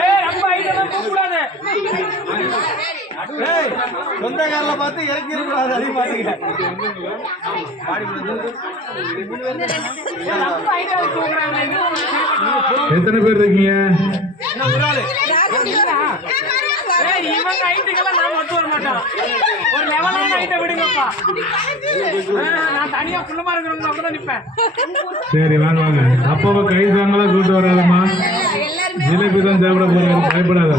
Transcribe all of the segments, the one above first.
ஏய் ரொம்ப ஐட்டமா கூடாது ஏய், சொந்த காரில் பார்த்து இறக்கி இருக்கக்கூடாது அதே எத்தனை பேர் இருக்கீங்க? ஒரு ஆளு? ஏய் இவங்க ஐட்டுக்கெல்லாம் நான் ஒத்து வர மாட்டோம் ஒரு லெவலான ஐட்டம் விடுங்கப்பா. ஆ, நான் தனியா குள்ளமா இருக்கிறவங்க அப்பதான் நிப்பேன். சரி வாங்க வாங்க. அப்பாவை கை தாங்களா கூட்டு வராதம்மா. ஜிலேபி தான் சாப்பிட போறாரு பயப்படாத.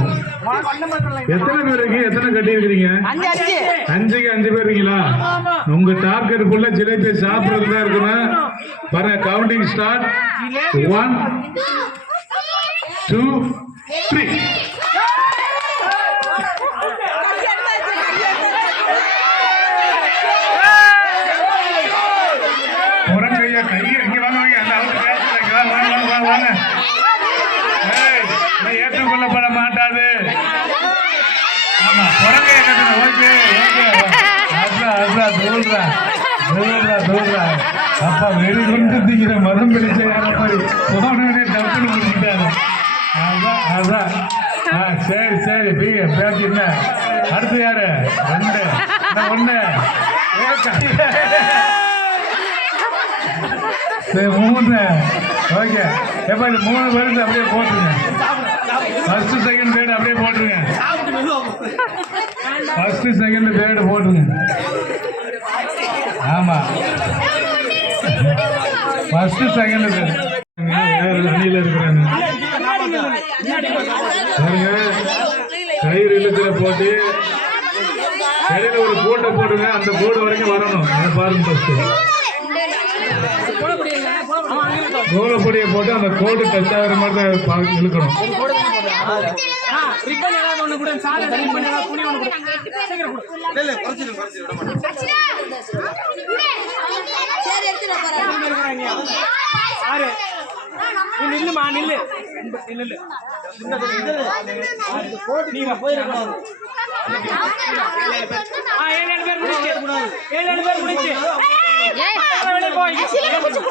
எத்தனை பேர் இருக்கீங்க? எத்தனை கட்டி இருக்கிறீங்க அஞ்சுக்கு அஞ்சு பேர் இருக்கீங்களா? உங்க டார்கெட் ஃபுல்லா ஜிலேபி சாப்பிடுறது தான் இருக்கணும். பாருங்க counting start one two three முரங்கையா கையை இங்க வாங்க வாங்க. அந்த அவுட் பேசல இங்க வாங்க வாங்க வாங்க வாங்க ஏய், நான் ஏற்றுக்கொள்ளப்பட மாட்டாது. ஆமா முரங்கையா கட்டணும். Okay okay. அசா அசா அப்பா வெறி குண்டு திங்கிற மதம் பிடிச்ச மாதிரி போனவனே டப்புன்னு முடிச்சுட்டாரு. அதான் அதான் ஆ சரி சரி. பீங்க பேச்சு என்ன? அடுத்து யாரு? ரெண்டு. சரி மூணு. ஓகே. எப்ப இது மூணு பேருக்கு அப்படியே போட்டுருங்க. ஃபர்ஸ்ட் செகண்ட் தேர்ட் அப்படியே போட்டுருங்க. ஃபர்ஸ்ட் செகண்ட் தேர்ட் போட்டுருங்க. ஆமா. ஃபர்ஸ்ட் செகண்ட் தேர்ட் வேற அணியில இருக்கிறாங்க கயிறு இழுக்கிற போட்டி இடையில ஒரு போட்டை போடுங்க. அந்த போர்டு வரைக்கும் வரணும். பாருங்க ஃபர்ஸ்ட் கோலப்பொடியை போட்டு அந்த கோடு டச் ஆகிற மாதிரி தான் இழுக்கணும். நில்லுமா நில்லு. நில்லு நீங்க போயிருக்கணும் ஆ ஏழு ஏழு பேர் முடிச்சு ஏழு ஏழு பேர் முடிச்சு வெளியே போய்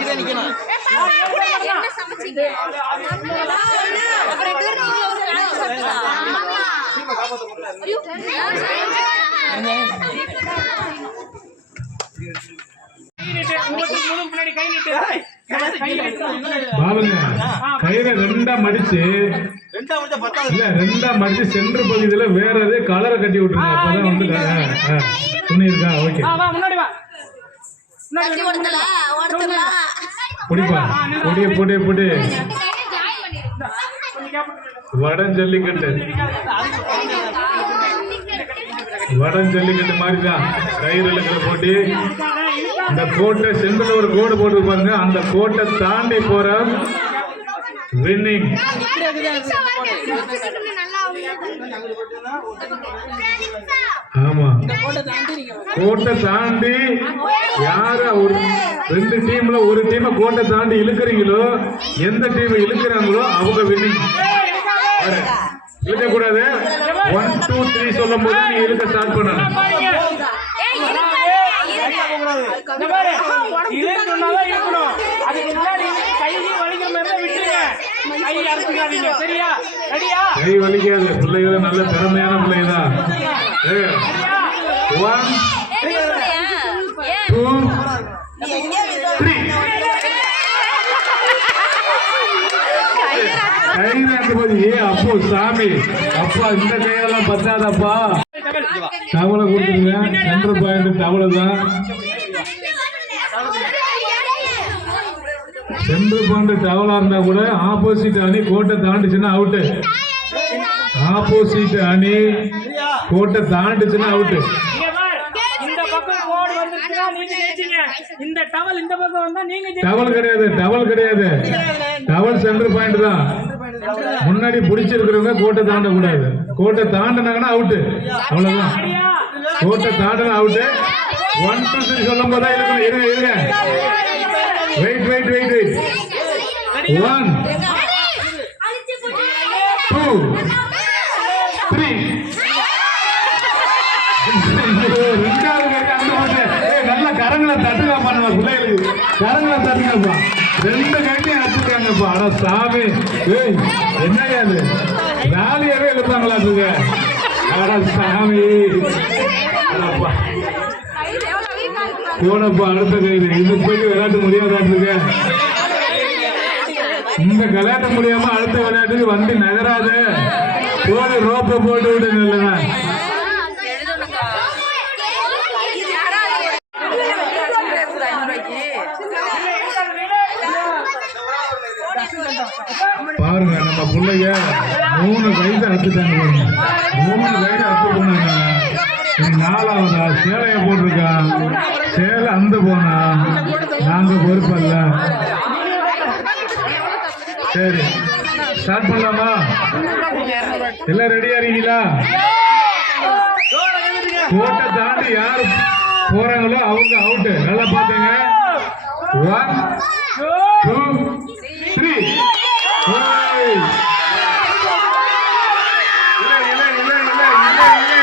தான் நிக்கணும் என்ன சமைச்சீங்க அப்புறம் ரெண்டு பேரும் நீங்களும் முன்னாடி கை நீட்டு. கயிறை ரெண்டா மடிச்சு ரெண்டா முடிச்சா பத்தாவது இல்ல ரெண்டா மடிச்சு சென்டர் பகுதியில வேற எதே கலரை கட்டி விட்டுருங்க. அப்பதான் வந்து. துணி இருக்கா? ஓகே. பிடிப்பா பொடி வடம் ஜல்லிக்கட்டு. வடம் ஜல்லிக்கட்டு மாதிரி தான். கயிறு இழுக்கிற போட்டி. இந்த கோட்டை செந்தில் ஒரு கோடு போட்டு பாருங்க. அந்த கோட்டை தாண்டி போற வின்னிங் ஆமா. கோட்டை தாண்டி யாரு ஒரு ரெண்டு டீம்ல ஒரு டீமை கோட்டை தாண்டி இழுக்கிறீங்களோ எந்த டீம் இழுக்கிறாங்களோ அவங்க வின்னிங் இழுக்க கூடாது ஒன் டூ த்ரீ சொல்லும் போது நீ இழுக்க ஸ்டார்ட் பண்ணணும். இழுக்கணும் அதுக்கு முன்னாடி கையை வலிக்கிற மாதிரி விட்டுருங்க. கை அறுத்துக்காதீங்க சரியா? ரெடியா? கை வலிக்காது பிள்ளைகள் நல்ல திறமையான பிள்ளைதான். ஒன் ஏன்? டூ நீ எங்கேயோ விட்டு த்ரீ கை போது ஏ அப்போ சாமி. அப்பா இந்த கையெல்லாம் பத்தாதப்பா. தவளை கொடுத்துருங்க. சென்டர் பாயிண்ட் தவளை தான். சென்டர் பாயிண்ட் தவளா இருந்தா கூட ஆப்போசிட் அணி கோட்டை தாண்டிச்சுன்னா அவுட்டு ஆப்போசிட் அணி கோட்டை தாண்டிச்சுன்னா அவுட்டு இந்த டவல் இந்த பக்கம் வந்தா நீங்க ஜெயிச்சீங்க. டவல் கிடையாது டவல் கிடையாது. டவல் சென்டர் பாயிண்ட் தான். முன்னாடி பிடிச்சிருக்கிறவங்க கோட்டை தாண்ட கூடாது கோட்டை தாண்டினாங்கன்னா அவுட்டு அவ்வளவுதான். கோட்டை தாண்டினா அவுட்டு ஒன் டூ த்ரீ சொல்லும் போதா இருக்கணும். இருங்க இருங்க. Wait wait wait wait one two three ரெண்டாவது பேருக்கு அந்த நல்ல கரங்களை தட்டுதா பண்ணுங்க பிள்ளைகளுக்கு. கரங்களை தட்டுங்கப்பா. ரெண்டு கையும் அடிச்சுட்டாங்கப்பா அட சாமி. ஏய் என்னையா அது ராலியாவே எழுப்பாங்களா அதுங்க அட சாமி. அடப்பா. போனப்போ அடுத்த கையில் இதுக்கு போயிட்டு விளையாட்டு முடியாதாட்டுங்க இந்த கல்யாணம் முடியாம அடுத்த விளையாட்டுக்கு வந்து நகராத போது ரோப்பை போட்டு விட்டு நில்லுங்க பாருங்க நம்ம பிள்ளைங்க மூணு கைது அறுத்துட்டாங்க மூணு கைது அறுத்து போனாங்க. நாலாவதா சேலைய போட்டிருக்கான் சேலை அந்த போனா? நாங்க பொறுப்பல்ல. சரி. ஸ்டார்ட் பண்ணலாமா? எல்லாம் ரெடியா இருக்கீங்களா? கோட்டை தாண்டி யார் போறாங்களோ அவங்க அவுட்டு நல்லா பாத்துங்க ஒன் டூ த்ரீ ஓய் இல்ல இல்ல இல்ல இல்ல இல்ல இல்ல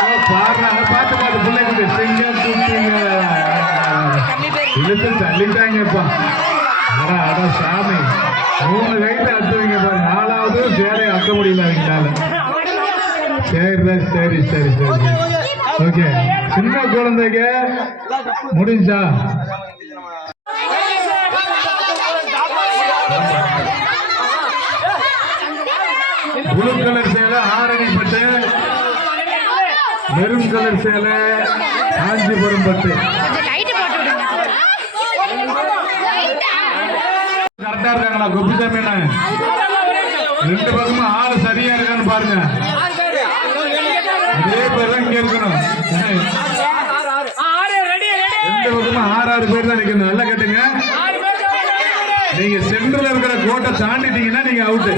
அதை பார்த்து பார்த்து பிள்ளைங்க செஞ்சா கூப்பிட்டீங்க இழுத்து தள்ளிட்டாங்கப்பா. அட அட சாமி. மூணு கைட்டு அத்துவீங்க பாரு நாலாவது சேலை அக்க முடியல அவங்களால. சரி சரி சரி சரி. ஓகே. சின்ன குழந்தைங்க முடிஞ்சா? ப்ளூ கலர் சேலை ஆரணி பெரும் மெரூன் கலர் சேலை காஞ்சிபுரம் பட்டு கரெக்டா இருக்காங்களா குப்புசாமி அண்ணா? ரெண்டு பக்கமும் ஆள் சரியா இருக்கான்னு பாருங்க. அதே பேர் தான் கேட்கணும் இருக்கணும் ரெண்டு பக்கமும் ஆறு ஆறு பேர் தான் நிற்கணும் நல்லா கேட்டுங்க. நீங்க சென்டர்ல இருக்கிற கோட்டை தாண்டிட்டீங்கன்னா நீங்க அவுட்டு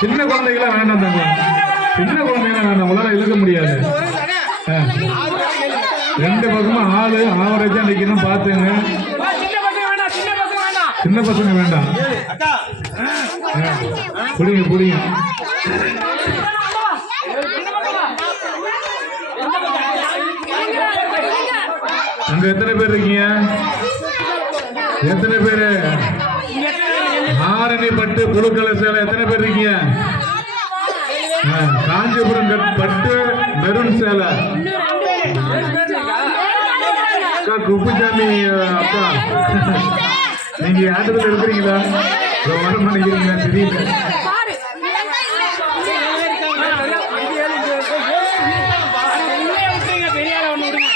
சின்ன குழந்தைகளாம் வேண்டாம் தாங்க சின்ன குழந்தைகளாம் வேண்டாம். உங்களால இழுக்க முடியாது. ஆ. ரெண்டு பக்கமும் ஆளு ஆவரேஜா நிக்கணும் பாத்துங்க. சின்ன பசங்க சின்ன பசங்க வேண்டாம் புரியுங்க ஆ. அங்க எத்தனை பேர் இருக்கீங்க? எத்தனை பேரு? ஆரணி பட்டு புழுக்கலை சேலை. எத்தனை பேர் இருக்கீங்க? காஞ்சிபுரம் பட்டு மெரூன் சேலை. அக்கா குப்புசாமி அப்பா நீங்க ஆட்டத்தில் இருக்கிறீங்களா இதோ வர பண்ணிக்கிறீங்க தெரியல பெரியார ஒண்ணு விடுங்க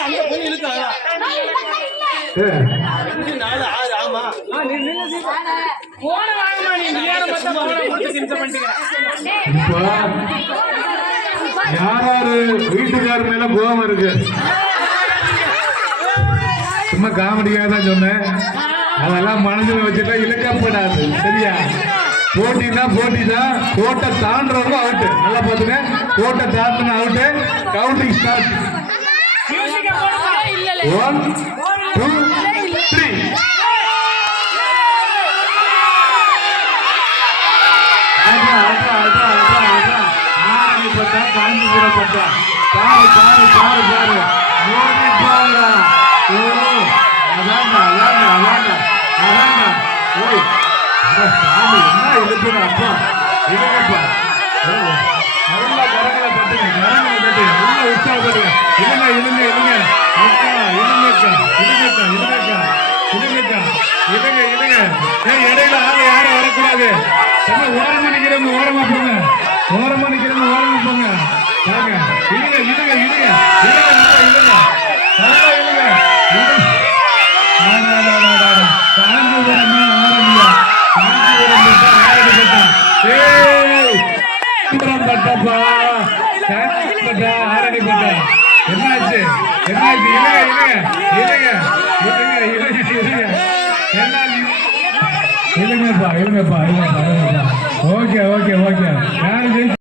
அந்த பொண்ணு இழுக்காங்களா ஏ, நாலு ஆறு ஆமா போன வாங்கம்மா நீ பெரியார பார்த்தா போன கொடுத்து சிம்சம் பண்ணிக்கிறேன் இப்போ யாராரு வீட்டுக்கார் மேல கோபம் இருக்கு? சும்மா காமெடியாக தான் சொன்னேன். அதெல்லாம் மனசுல வச்சுட்டா இழுக்கப்படாது. சரியா? போட்டினா போட்டி தான் கோட்டை தாண்டுறவங்க அவுட்டு நல்லா பார்த்துங்க. கோட்டை தாண்டின out counting start one two Kanchipuram பாரு, பாரு, பாரு, பாரு. மோதி பாருடா. ஓ, அதான்டா, அதான்டா, அதான்டா, அதான்டா. ஓய், சாமி, என்ன இழுக்குது அப்பா? இழுங்கப்பா. நல்லா கரங்களை தட்டுங்க, கரங்களை தட்டுங்க, நல்லா உற்சாகப்படுங்க. இழுங்க, இழுங்க, இழுங்க. அக்கா, இழுங்கக்கா, இழுங்கக்கா, இழுங்கக்கா, இழுங்கக்கா. இழுங்க, இழுங்க. இடையில ஆளு யாரும் வரக்கூடாது என்ன ஓரமா நிக்கிறவங்க ஓரமா போங்க ஓரமா நிக்கிறவங்க ஓரமா போங்க. பாருங்க இழுங்க இழுங்க இழுங்க இழுங்க நல்லா நல்லா இழுங்க ஆரம்பியா? காஞ்சிபுரம் ஆரம்பி என்னாச்சு? என்னாச்சு? இழுங்க இழுங்க இழுங்க இழுங்க இழுங்க என்னாச்சு? இல்லைங்கப்பா இல்லைங்கப்பா இல்லைங்கப்பா இல்லைங்கப்பா ஓகே ஓகே ஓகே யாரு ஜெயிச்சு